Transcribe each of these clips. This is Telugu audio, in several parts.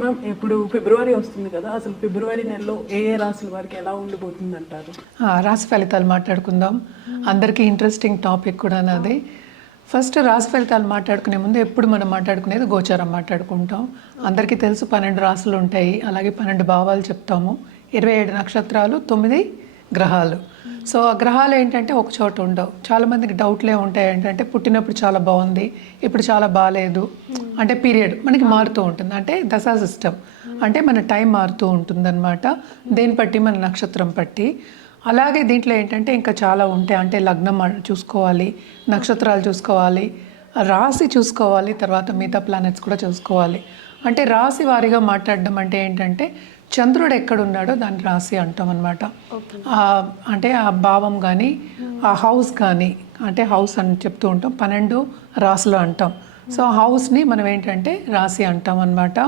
మ్యామ్ ఇప్పుడు ఫిబ్రవరి వస్తుంది కదా, అసలు ఫిబ్రవరి నెలలో ఏ ఏ రాశుల వారికి ఎలా ఉండిపోతుంది అంటారు? రాశి ఫలితాలు మాట్లాడుకుందాం. అందరికీ ఇంట్రెస్టింగ్ టాపిక్ కూడా నాది. ఫస్ట్ రాశి ఫలితాలు మాట్లాడుకునే ముందు ఎప్పుడు మనం మాట్లాడుకునేది గోచారం మాట్లాడుకుంటాం. అందరికీ తెలుసు 12 రాశులు ఉంటాయి, అలాగే 12 భావాలు చెప్తాము, 27 నక్షత్రాలు, 9 గ్రహాలు. సో ఆ గ్రహాలు ఏంటంటే ఒక చోట ఉండవు. చాలామందికి డౌట్లే ఉంటాయి ఏంటంటే పుట్టినప్పుడు చాలా బాగుంది, ఇప్పుడు చాలా బాగాలేదు. అంటే పీరియడ్ మనకి మారుతూ ఉంటుంది, అంటే దశా సిస్టమ్ అంటే మన టైం మారుతూ ఉంటుంది అనమాట. దేని బట్టి, మన నక్షత్రం బట్టి. అలాగే దీంట్లో ఏంటంటే ఇంకా చాలా ఉంటాయి. అంటే లగ్నం చూసుకోవాలి, నక్షత్రాలు చూసుకోవాలి, రాశి చూసుకోవాలి, తర్వాత మిగతా ప్లానెట్స్ కూడా చూసుకోవాలి. అంటే రాశి వారీగా మాట్లాడడం అంటే ఏంటంటే చంద్రుడు ఎక్కడున్నాడో దాన్ని రాశి అంటాం అనమాట. అంటే ఆ భావం కానీ ఆ హౌస్ కానీ, అంటే హౌస్ అని చెప్తూ ఉంటాం, 12 రాశులు అంటాం. సో హౌస్ని మనం ఏంటంటే రాశి అంటాం అనమాట.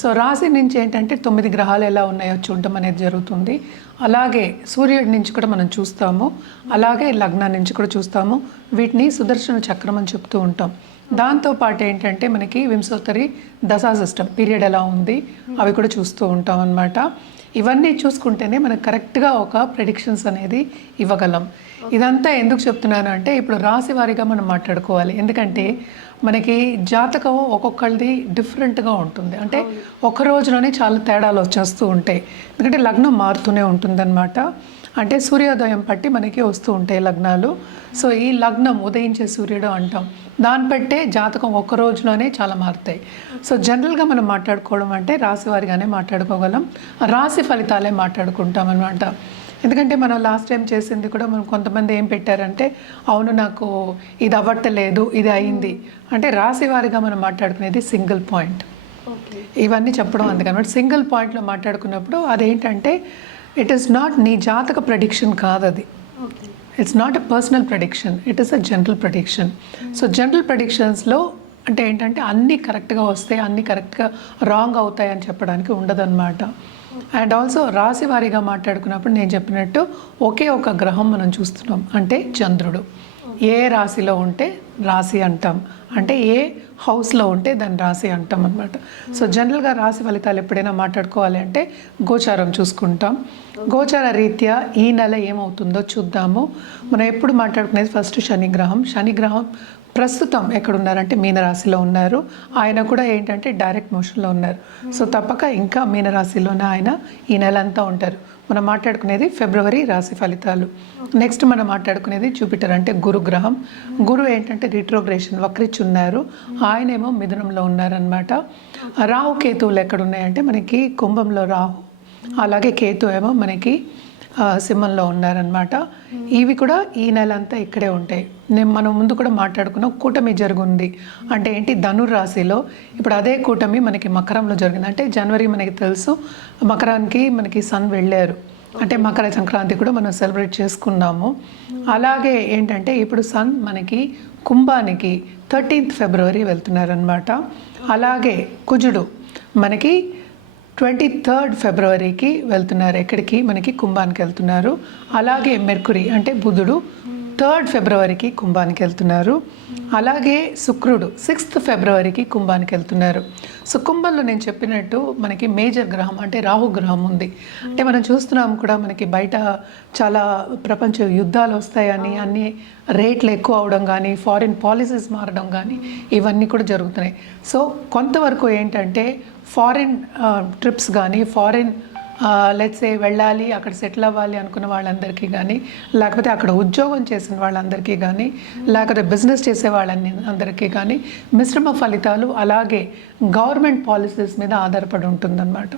సో రాశి నుంచి ఏంటంటే 9 గ్రహాలు ఎలా ఉన్నాయో చూడటం అనేది జరుగుతుంది. అలాగే సూర్యుడి నుంచి కూడా మనం చూస్తాము, అలాగే లగ్నం నుంచి కూడా చూస్తాము. వీటిని సుదర్శన చక్రం అని చెప్తూ ఉంటాం. దాంతోపాటు ఏంటంటే మనకి వింశోత్తరి దశా సిస్టమ్ పీరియడ్ ఎలా ఉంది అవి కూడా చూస్తూ ఉంటాం అనమాట. ఇవన్నీ చూసుకుంటేనే మనకు కరెక్ట్గా ఒక ప్రెడిక్షన్స్ అనేది ఇవ్వగలం. ఇదంతా ఎందుకు చెప్తున్నాను అంటే ఇప్పుడు రాశి వారీగా మనం మాట్లాడుకోవాలి. ఎందుకంటే మనకి జాతకం ఒక్కొక్కరిది డిఫరెంట్గా ఉంటుంది. అంటే ఒక రోజులోనే చాలా తేడాలు వచ్చేస్తూ ఉంటాయి. ఎందుకంటే లగ్నం మారుతూనే ఉంటుందన్నమాట. అంటే సూర్యోదయం బట్టి మనకి వస్తూ ఉంటాయి లగ్నాలు. సో ఈ లగ్నం ఉదయించే సూర్యుడు అంటాం, దాన్ని బట్టే జాతకం ఒక్క రోజులోనే చాలా మారుతాయి. సో జనరల్గా మనం మాట్లాడుకోవడం అంటే రాశి వారిగానే మాట్లాడుకోగలం, రాశి ఫలితాలే మాట్లాడుకుంటాం అనమాట. ఎందుకంటే మనం లాస్ట్ టైం చేసింది కూడా మనం కొంతమంది ఏం పెట్టారంటే అవును నాకు ఇది అవ్వట్లేదు, ఇది అయింది అంటే రాశి వారిగా మనం మాట్లాడుకునేది సింగిల్ పాయింట్. ఇవన్నీ చెప్పడం అందుకనమాట. సింగిల్ పాయింట్లో మాట్లాడుకున్నప్పుడు అదేంటంటే ఇట్ ఈస్ నాట్ నీ జాతక ప్రెడిక్షన్ కాదు అది. It's not a personal prediction, it is a general prediction. So general ప్రెడిక్షన్స్లో అంటే ఏంటంటే అన్నీ కరెక్ట్గా వస్తాయి, అన్నీ కరెక్ట్గా రాంగ్ అవుతాయి అని చెప్పడానికి ఉండదన్నమాట. అండ్ ఆల్సో రాశి వారీగా మాట్లాడుకున్నప్పుడు నేను చెప్పినట్టు ఒకే ఒక గ్రహం మనం చూస్తున్నాం, అంటే చంద్రుడు. ఏ రాశిలో ఉంటే రాశి అంటాం, అంటే ఏ హౌస్లో ఉంటే దాన్ని రాశి అంటాం అనమాట. సో జనరల్గా రాశి ఫలితాలు ఎప్పుడైనా మాట్లాడుకోవాలి అంటే గోచారం చూసుకుంటాం. గోచార రీత్యా ఈ నెల ఏమవుతుందో చూద్దాము. మనం ఎప్పుడు మాట్లాడుకునేది ఫస్ట్ శనిగ్రహం. శనిగ్రహం ప్రస్తుతం ఎక్కడున్నారంటే మీనరాశిలో ఉన్నారు. ఆయన కూడా ఏంటంటే డైరెక్ట్ మోషన్లో ఉన్నారు. సో తప్పక ఇంకా మీనరాశిలోనే ఆయన ఈ నెల అంతా ఉంటారు. మనం మాట్లాడుకునేది ఫిబ్రవరి రాశి ఫలితాలు. నెక్స్ట్ మనం మాట్లాడుకునేది జూపిటర్, అంటే గురుగ్రహం. గురు ఏంటంటే రిట్రోగ్రేషన్ వక్రిచున్నారు, ఆయనేమో మిథునంలో ఉన్నారనమాట. రాహు కేతువులు ఎక్కడున్నాయంటే మనకి కుంభంలో రాహు, అలాగే కేతు ఏమో మనకి సింహంలో ఉన్నారనమాట. ఇవి కూడా ఈ నెల అంతా ఇక్కడే ఉంటాయి. మనం ముందు కూడా మాట్లాడుకున్నాం, కూటమి జరుగుంది అంటే ఏంటి, ధనుర్రాశిలో. ఇప్పుడు అదే కూటమి మనకి మకరంలో జరిగింది. అంటే జనవరి మనకి తెలుసు మకరానికి మనకి సన్ వెళ్ళారు, అంటే మకర సంక్రాంతి కూడా మనం సెలబ్రేట్ చేసుకున్నాము. అలాగే ఏంటంటే ఇప్పుడు సన్ మనకి కుంభానికి 13th ఫిబ్రవరి వెళ్తున్నారనమాట. అలాగే కుజుడు మనకి 23rd ఫిబ్రవరికి వెళ్తున్నారు, ఎక్కడికి మనకి కుంభానికి వెళ్తున్నారు. అలాగే మెర్కురీ అంటే బుధుడు 3rd ఫిబ్రవరికి కుంభానికి వెళ్తున్నారు. అలాగే శుక్రుడు 6th ఫిబ్రవరికి కుంభానికి వెళ్తున్నారు. సో కుంభంలో నేను చెప్పినట్టు మనకి మేజర్ గ్రహం అంటే రాహు గ్రహం ఉంది. అంటే మనం చూస్తున్నాం కూడా మనకి బయట చాలా ప్రపంచ యుద్ధాలు వస్తాయని, అన్ని రేట్లు ఎక్కువ అవడం కానీ, ఫారిన్ పాలసీస్ మారడం కానీ ఇవన్నీ కూడా జరుగుతున్నాయి. సో కొంతవరకు ఏంటంటే ఫారిన్ ట్రిప్స్ కానీ, ఫారిన్ లెట్స్ వెళ్ళాలి, అక్కడ సెటిల్ అవ్వాలి అనుకున్న వాళ్ళందరికీ కానీ, లేకపోతే అక్కడ ఉద్యోగం చేసిన వాళ్ళందరికీ కానీ, లేకపోతే బిజినెస్ చేసే అందరికీ కానీ మిశ్రమ ఫలితాలు, అలాగే గవర్నమెంట్ పాలసీస్ మీద ఆధారపడి ఉంటుందన్నమాట.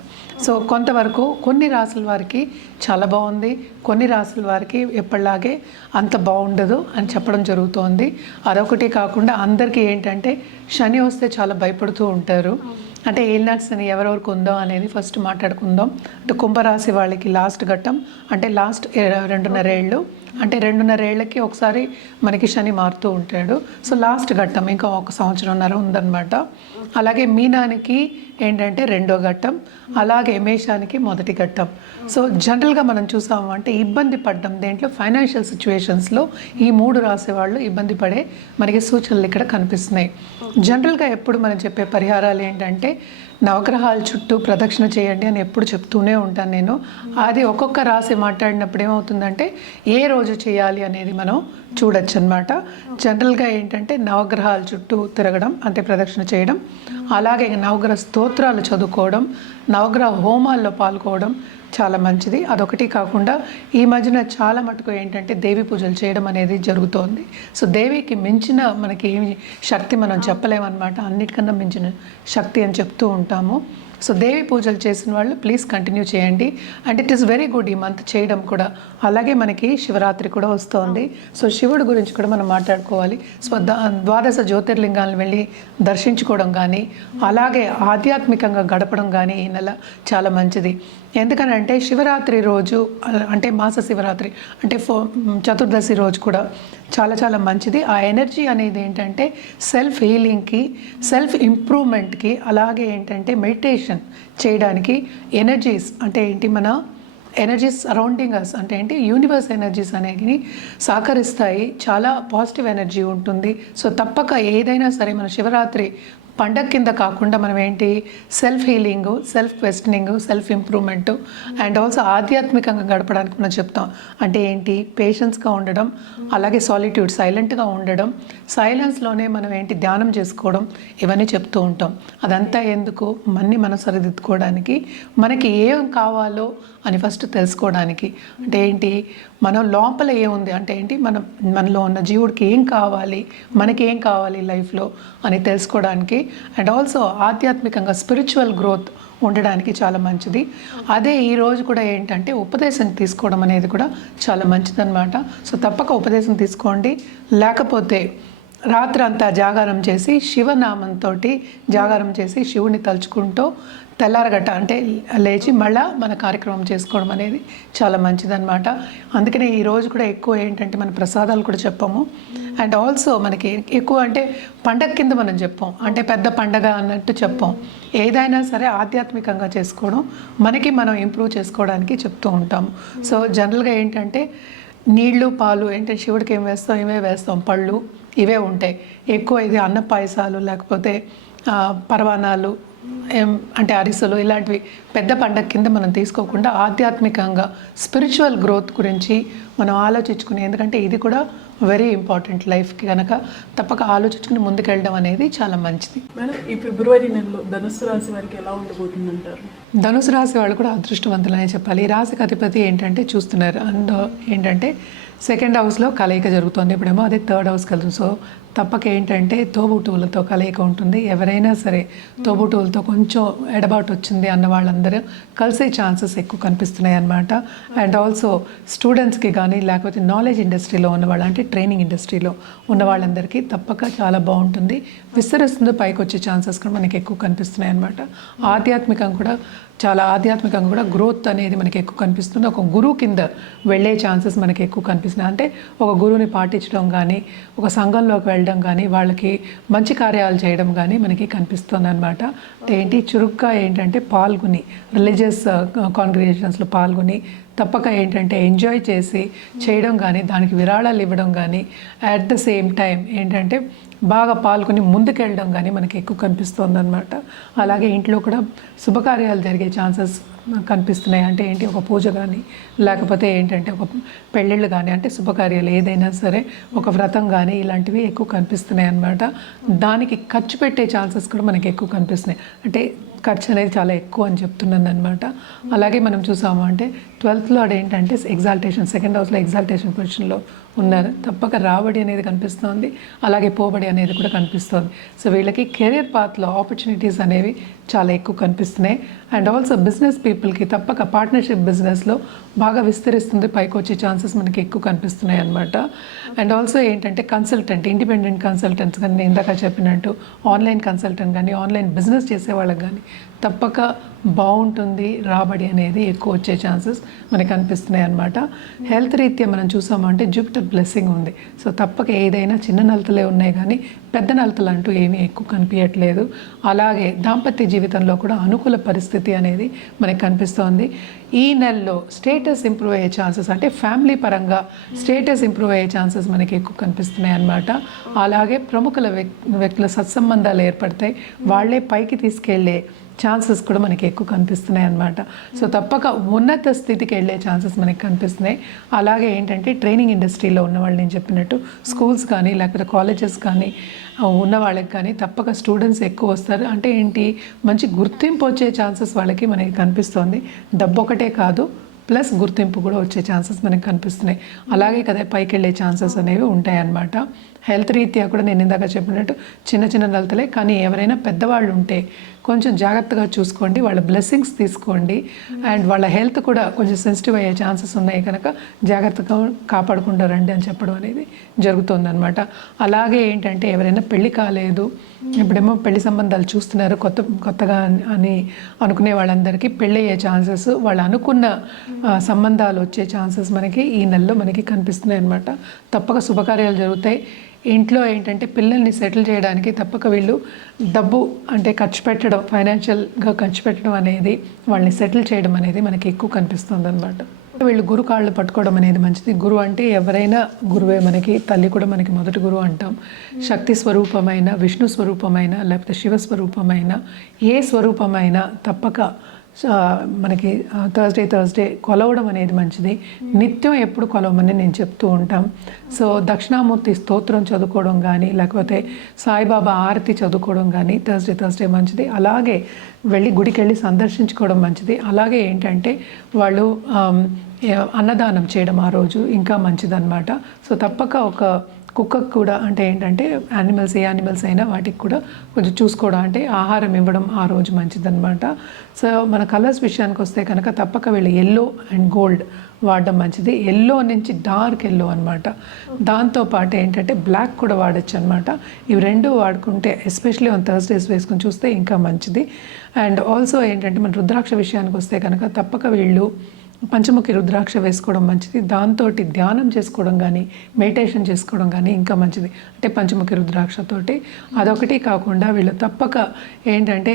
సో కొంతవరకు కొన్ని రాసుల వారికి చాలా బాగుంది, కొన్ని రాసుల వారికి ఎప్పటిలాగే అంత బాగుండదు అని చెప్పడం జరుగుతోంది. అదొకటి కాకుండా అందరికీ ఏంటంటే శని వస్తే చాలా భయపడుతూ ఉంటారు. అంటే ఏలినాటి శని ఎవరెవరికి ఉందో అనేది ఫస్ట్ మాట్లాడుకుందాం. అంటే కుంభరాశి వాళ్ళకి లాస్ట్ ఘట్టం, అంటే లాస్ట్ 2.5 ఏళ్ళు, అంటే 2.5 ఏళ్ళకి ఒకసారి మనకి శని మారుతూ ఉంటాడు. సో లాస్ట్ ఘట్టం ఇంకా 1 సంవత్సరంన్నర ఉందన్నమాట. అలాగే మీనానికి ఏంటంటే 2వ ఘట్టం, అలాగే మేషానికి 1వ ఘట్టం. సో జనరల్గా మనం చూసాము అంటే ఇబ్బంది పడ్డం దేంట్లో, ఫైనాన్షియల్ సిచ్యువేషన్స్లో ఈ 3 రాసే వాళ్ళు ఇబ్బంది పడే మనకి సూచనలు ఇక్కడ కనిపిస్తున్నాయి. జనరల్గా ఎప్పుడు మనం చెప్పే పరిహారాలు ఏంటంటే నవగ్రహాల చుట్టూ ప్రదక్షిణ చేయండి అని ఎప్పుడు చెప్తూనే ఉంటాను నేను. అది ఒక్కొక్క రాశి మాట్లాడినప్పుడు ఏమవుతుందంటే ఏ రోజు చేయాలి అనేది మనం చూడొచ్చు అనమాట. జనరల్గా ఏంటంటే నవగ్రహాల చుట్టూ తిరగడం అంటే ప్రదక్షిణ చేయడం, అలాగే నవగ్రహ స్తోత్రాలు చదువుకోవడం, నవగ్రహ హోమాల్లో పాల్గొవడం చాలా మంచిది. అదొకటి కాకుండా ఈ మధ్యన చాలా మటుకు ఏంటంటే దేవి పూజలు చేయడం అనేది జరుగుతోంది. సో దేవికి మించిన మనకి ఏమి శక్తి మనం చెప్పలేమన్నమాట. అన్నిటికన్నా మించిన శక్తి అని చెప్తూ ఉంటాము. సో దేవి పూజలు చేసిన వాళ్ళు ప్లీజ్ కంటిన్యూ చేయండి. And it is very good ఈ మంత్ చేయడం కూడా. అలాగే మనకి శివరాత్రి కూడా వస్తోంది. సో శివుడి గురించి కూడా మనం మాట్లాడుకోవాలి. సో ద్వాదశ జ్యోతిర్లింగాలను వెళ్ళి దర్శించుకోవడం కానీ, అలాగే ఆధ్యాత్మికంగా గడపడం కానీ ఈ నెల చాలా మంచిది. ఎందుకనంటే శివరాత్రి రోజు అంటే మాస శివరాత్రి అంటే చతుర్దశి రోజు కూడా చాలా చాలా మంచిది. ఆ ఎనర్జీ అనేది ఏంటంటే సెల్ఫ్ హీలింగ్కి, సెల్ఫ్ ఇంప్రూవ్మెంట్కి, అలాగే ఏంటంటే మెడిటేషన్ చేయడానికి ఎనర్జీస్ అంటే ఏంటి మన ఎనర్జీస్ సరౌండింగ్ అస్ అంటే ఏంటి యూనివర్స్ ఎనర్జీస్ అనేవి సహకరిస్తాయి. చాలా పాజిటివ్ ఎనర్జీ ఉంటుంది. సో తప్పక ఏదైనా సరే మన శివరాత్రి పండగ కింద కాకుండా మనం ఏంటి self healing, self questioning, self improvement and also ఆధ్యాత్మికంగా గడపడానికి మనం చెప్తాం. అంటే ఏంటి పేషెన్స్గా ఉండడం, అలాగే సాలిట్యూడ్ సైలెంట్గా ఉండడం, సైలెన్స్లోనే మనం ఏంటి ధ్యానం చేసుకోవడం, ఇవన్నీ చెప్తూ ఉంటాం. అదంతా ఎందుకు మనం సరిదిద్దుకోవడానికి, మనకి ఏం కావాలో అని ఫస్ట్ తెలుసుకోవడానికి. అంటే ఏంటి మనం లోపల ఏముంది అంటే ఏంటి మనలో ఉన్న జీవుడికి ఏం కావాలి, మనకి ఏం కావాలి లైఫ్లో అని తెలుసుకోవడానికి అండ్ ఆల్సో ఆధ్యాత్మికంగా స్పిరిచువల్ గ్రోత్ ఉండడానికి చాలా మంచిది. అదే ఈరోజు కూడా ఏంటంటే ఉపదేశం తీసుకోవడం అనేది కూడా చాలా మంచిదన్నమాట. సో తప్పక ఉపదేశం తీసుకోండి. లేకపోతే రాత్రి అంతా జాగారం చేసి శివనామంతో జాగారం చేసి శివుని తలుచుకుంటూ తెల్లారగట్ట అంటే లేచి మళ్ళీ మన కార్యక్రమం చేసుకోవడం అనేది చాలా మంచిదన్నమాట. అందుకనే ఈరోజు కూడా ఎక్కువ ఏంటంటే మన ప్రసాదాలు కూడా చెప్పాము. అండ్ ఆల్సో మనకి ఎక్కువ అంటే పండగ కింద మనం చెప్పాం, అంటే పెద్ద పండగ అన్నట్టు చెప్పాం. ఏదైనా సరే ఆధ్యాత్మికంగా చేసుకోవడం, మనకి మనం ఇంప్రూవ్ చేసుకోవడానికి చెప్తూ ఉంటాము. సో జనరల్గా ఏంటంటే నీళ్ళు పాలు ఏంటంటే శివుడికి ఏం వేస్తాం, ఇవే వేస్తాం, పళ్ళు ఇవే ఉంటాయి ఎక్కువ. ఇది అన్న పాయసాలు లేకపోతే పరవానాలు అంటే అరిసెలు ఇలాంటివి పెద్ద పండగ కింద మనం తీసుకోకుండా ఆధ్యాత్మికంగా స్పిరిచువల్ గ్రోత్ గురించి మనం ఆలోచించుకుని, ఎందుకంటే ఇది కూడా వెరీ ఇంపార్టెంట్ లైఫ్కి కనుక తప్పక ఆలోచించుకుని ముందుకెళ్ళడం అనేది చాలా మంచిది. మేడం ఈ ఫిబ్రవరి నెలలో ధనుసు రాశి వారికి ఎలా ఉండబోతుంది అంటారు? ధనుసు రాశి వాళ్ళు కూడా అదృష్టవంతులనే చెప్పాలి. ఈ రాశికి అధిపతి ఏంటంటే చూస్తున్నారు అండ్ ఏంటంటే సెకండ్ హౌస్లో కలయిక జరుగుతుంది. ఇప్పుడేమో అదే థర్డ్ హౌస్కి వెళ్తుంది. సో తప్పక ఏంటంటే తోబుట్టువులతో కలయిక ఉంటుంది. ఎవరైనా సరే తోబుట్టువులతో కొంచెం ఎడబాటు వచ్చింది అన్న వాళ్ళందరూ కలిసే ఛాన్సెస్ ఎక్కువ కనిపిస్తున్నాయి అన్నమాట. అండ్ ఆల్సో స్టూడెంట్స్కి కానీ లేకపోతే నాలెడ్జ్ ఇండస్ట్రీలో ఉన్నవాళ్ళు అంటే ట్రైనింగ్ ఇండస్ట్రీలో ఉన్న వాళ్ళందరికీ తప్పక చాలా బాగుంటుంది. విస్తరిస్తుంది, పైకి వచ్చే ఛాన్సెస్ కూడా మనకి ఎక్కువ కనిపిస్తున్నాయి అన్నమాట. ఆధ్యాత్మికంగా కూడా గ్రోత్ అనేది మనకి ఎక్కువ కనిపిస్తుంది. ఒక గురువు కింద వెళ్ళే ఛాన్సెస్ మనకి ఎక్కువ కనిపిస్తున్నాయి. అంటే ఒక గురువుని పాటించడం కానీ, ఒక సంఘంలోకి వెళ్ళడం కానీ, వాళ్ళకి మంచి కార్యాలు చేయడం కానీ మనకి కనిపిస్తుంది అనమాట. ఏంటి చురుగ్గా ఏంటంటే పాల్గొని రిలీజియస్ కాంగ్రిగేషన్స్లో పాల్గొని తప్పక ఏంటంటే ఎంజాయ్ చేసి చేయడం కానీ, దానికి విరాళాలు ఇవ్వడం కానీ, అట్ ద సేమ్ టైం ఏంటంటే బాగా పాల్గొని ముందుకెళ్ళడం కానీ మనకి ఎక్కువ కనిపిస్తుంది అనమాట. అలాగే ఇంట్లో కూడా శుభకార్యాలు జరిగే ఛాన్సెస్ కనిపిస్తున్నాయి. అంటే ఏంటి ఒక పూజ కానీ లేకపోతే ఏంటంటే ఒక పెళ్ళిళ్ళు కానీ అంటే శుభకార్యాలు ఏదైనా సరే ఒక వ్రతం కానీ ఇలాంటివి ఎక్కువ కనిపిస్తున్నాయి అన్నమాట. దానికి ఖర్చు పెట్టే ఛాన్సెస్ కూడా మనకి ఎక్కువ కనిపిస్తున్నాయి. అంటే ఖర్చు అనేది చాలా ఎక్కువ అని చెప్తున్నాను అనమాట. అలాగే మనం చూసాము అంటే 12th లార్డ్ ఏంటంటే ఎగ్జాల్టేషన్, సెకండ్ హౌస్లో ఎగ్జాల్టేషన్ పొజిషన్లో ఉన్నారు. తప్పక రాబడి అనేది కనిపిస్తుంది, అలాగే పోబడి అనేది కూడా కనిపిస్తుంది. సో వీళ్ళకి కెరీర్ పాత్లో ఆపర్చునిటీస్ అనేవి చాలా ఎక్కువ కనిపిస్తున్నాయి. అండ్ ఆల్సో బిజినెస్ పీపుల్కి తప్పక పార్ట్నర్షిప్ బిజినెస్లో బాగా విస్తరిస్తుంది, పైకి వచ్చే ఛాన్సెస్ మనకి ఎక్కువ కనిపిస్తున్నాయి అన్నమాట. అండ్ ఆల్సో ఏంటంటే కన్సల్టెంట్, ఇండిపెండెంట్ కన్సల్టెంట్స్ కానీ నేను ఇందాక చెప్పినట్టు ఆన్లైన్ కన్సల్టెంట్ కానీ ఆన్లైన్ బిజినెస్ చేసే వాళ్ళకి కానీ తప్పక బాగుంటుంది, రాబడి అనేది ఎక్కువ వచ్చే ఛాన్సెస్ మనకి కనిపిస్తున్నాయి అన్నమాట. హెల్త్ రీత్యా మనం చూసామంటే జూపిటర్ బ్లెస్సింగ్ ఉంది. సో తప్పక ఏదైనా చిన్న నలతలే ఉన్నాయి కానీ పెద్ద నలతలు అంటూ ఏమీ ఎక్కువ కనిపించట్లేదు. అలాగే దాంపత్య జీవితంలో కూడా అనుకూల పరిస్థితి అనేది మనకి కనిపిస్తోంది. ఈ నెలలో స్టేటస్ ఇంప్రూవ్ అయ్యే ఛాన్సెస్ అంటే ఫ్యామిలీ పరంగా స్టేటస్ ఇంప్రూవ్ అయ్యే ఛాన్సెస్ మనకి ఎక్కువ కనిపిస్తున్నాయి అన్నమాట. అలాగే ప్రముఖుల వ్యక్తుల సత్సంబంధాలు ఏర్పడతాయి, వాళ్ళే పైకి తీసుకెళ్ళే ఛాన్సెస్ కూడా మనకి ఎక్కువ కనిపిస్తున్నాయి అన్నమాట. సో తప్పక ఉన్నత స్థితికి వెళ్ళే ఛాన్సెస్ మనకి కనిపిస్తున్నాయి. అలాగే ఏంటంటే ట్రైనింగ్ ఇండస్ట్రీలో ఉన్న వాళ్ళు నేను చెప్పినట్టు స్కూల్స్ కానీ లేకపోతే కాలేజెస్ కానీ ఉన్న వాళ్ళకి కానీ తప్పక స్టూడెంట్స్ ఎక్కువ వస్తారు. అంటే ఏంటి, మంచి గుర్తింపు వచ్చే ఛాన్సెస్ వాళ్ళకి మనకి కనిపిస్తుంది. డబ్బు ఒకటే కాదు, ప్లస్ గుర్తింపు కూడా వచ్చే ఛాన్సెస్ మనకి కనిపిస్తున్నాయి. అలాగే కదా పైకి వెళ్ళే ఛాన్సెస్ అనేవి ఉంటాయన్నమాట. హెల్త్ రీత్యా కూడా నేను ఇందాక చెప్పినట్టు చిన్న చిన్న నలతలే, కానీ ఎవరైనా పెద్దవాళ్ళు ఉంటే కొంచెం జాగ్రత్తగా చూసుకోండి, వాళ్ళ బ్లెస్సింగ్స్ తీసుకోండి. అండ్ వాళ్ళ హెల్త్ కూడా కొంచెం సెన్సిటివ్ అయ్యే ఛాన్సెస్ ఉన్నాయి కనుక జాగ్రత్తగా కాపాడుకుంటారండి అని చెప్పడం అనేది జరుగుతుందన్నమాట. అలాగే ఏంటంటే ఎవరైనా పెళ్ళి కాలేదు, ఇప్పుడేమో పెళ్లి సంబంధాలు చూస్తున్నారు కొత్తగా అని అనుకునే వాళ్ళందరికీ పెళ్ళి అయ్యే ఛాన్సెస్, వాళ్ళు అనుకున్న సంబంధాలు వచ్చే ఛాన్సెస్ మనకి ఈ నెలలో మనకి కనిపిస్తున్నాయి అన్నమాట. తప్పక శుభకార్యాలు జరుగుతాయి. ఇంట్లో ఏంటంటే పిల్లల్ని సెటిల్ చేయడానికి తప్పక వీళ్ళు డబ్బు అంటే ఖర్చు పెట్టడం, ఫైనాన్షియల్గా ఖర్చు పెట్టడం అనేది, వాళ్ళని సెటిల్ చేయడం అనేది మనకి ఎక్కువ కనిపిస్తుంది అనమాట. వీళ్ళు గురు కాళ్ళు పట్టుకోవడం అనేది మంచిది. గురువు అంటే ఎవరైనా గురువే మనకి, తల్లి కూడా మనకి మొదటి గురువు అంటాం. శక్తి స్వరూపమైన, విష్ణు స్వరూపమైన, లేకపోతే శివ స్వరూపమైన, ఏ స్వరూపమైన తప్పక మనకి థర్స్డే కొలవడం అనేది మంచిది. నిత్యం ఎప్పుడు కొలవమని నేను చెప్తూ ఉంటాం. సో దక్షిణామూర్తి స్తోత్రం చదువుకోవడం కానీ లేకపోతే సాయిబాబా ఆరతి చదువుకోవడం కానీ థర్స్డే మంచిది. అలాగే వెళ్ళి గుడికి వెళ్ళి సందర్శించుకోవడం మంచిది. అలాగే ఏంటంటే వాళ్ళు అన్నదానం చేయడం ఆ రోజు ఇంకా మంచిదన్నమాట. సో తప్పక ఒక కుక్కకు కూడా అంటే ఏంటంటే ఏ యానిమల్స్ అయినా వాటికి కూడా కొంచెం చూసుకోవడం, అంటే ఆహారం ఇవ్వడం ఆ రోజు మంచిదన్నమాట. సో మన కలర్స్ విషయానికి వస్తే కనుక తప్పక వీళ్ళు ఎల్లో అండ్ గోల్డ్ వాడడం మంచిది. ఎల్లో నుంచి డార్క్ ఎల్లో అనమాట. దాంతోపాటు ఏంటంటే బ్లాక్ కూడా వాడచ్చు అనమాట. ఇవి రెండు వాడుకుంటే ఎస్పెషలీ ఆన్ థర్స్డేస్ వేసుకొని చూస్తే ఇంకా మంచిది. అండ్ ఆల్సో ఏంటంటే మన రుద్రాక్ష విషయానికి వస్తే కనుక తప్పక వీళ్ళు పంచముఖి రుద్రాక్ష వేసుకోవడం మంచిది. దాంతో ధ్యానం చేసుకోవడం కానీ మెడిటేషన్ చేసుకోవడం కానీ ఇంకా మంచిది. అంటే పంచముఖి రుద్రాక్షతోటి అదొకటి కాకుండా వీళ్ళు తప్పక ఏంటంటే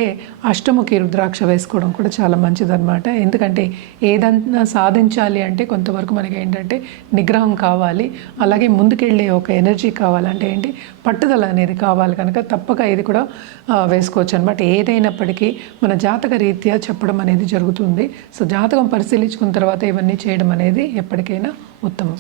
అష్టముఖి రుద్రాక్ష వేసుకోవడం కూడా చాలా మంచిదన్నమాట. ఎందుకంటే ఏదన్నా సాధించాలి అంటే కొంతవరకు మనకి ఏంటంటే నిగ్రహం కావాలి, అలాగే ముందుకెళ్ళే ఒక ఎనర్జీ కావాలి, అంటే ఏంటి పట్టుదల అనేది కావాలి కనుక తప్పక ఇది కూడా వేసుకోవచ్చు అనమాట. ఏదైనప్పటికీ మన జాతక రీత్యా చెప్పడం అనేది జరుగుతుంది. సో జాతకం పరిశీలించుకున్న తర్వాత ఇవన్నీ చేయడం అనేది ఎప్పటికైనా ఉత్తమం.